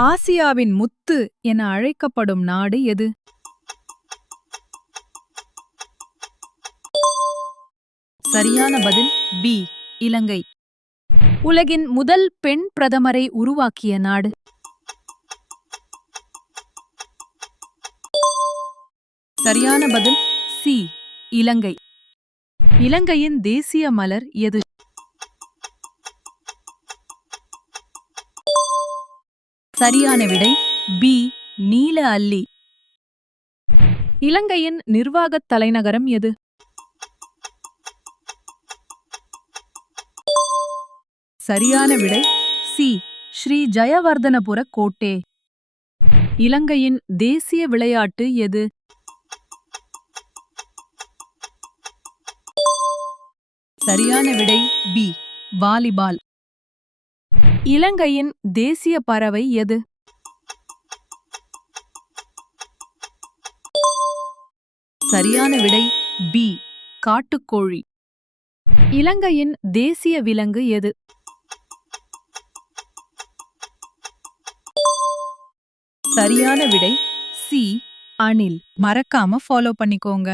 ஆசியாவின் முத்து என அழைக்கப்படும் நாடு எது? சரியான பதில் பி. இலங்கை. உலகின் முதல் பெண் பிரதமரை உருவாக்கிய நாடு? சரியான பதில் சி. இலங்கை. இலங்கையின் தேசிய மலர் எது? சரியான விடை பி. நீல அல்லி. இலங்கையின் நிர்வாகத் தலைநகரம் எது? சரியான விடை சி. ஸ்ரீ ஜயவர்தனபுர கோட்டே. இலங்கையின் தேசிய விளையாட்டு எது? சரியான விடை பி. வாலிபால். இலங்கையின் தேசிய பறவை எது? சரியான விடை பி. காட்டுக்கோழி. இலங்கையின் தேசிய விலங்கு எது? சரியான விடை சி. அணில். மறக்காம ஃபாலோ பண்ணிக்கோங்க.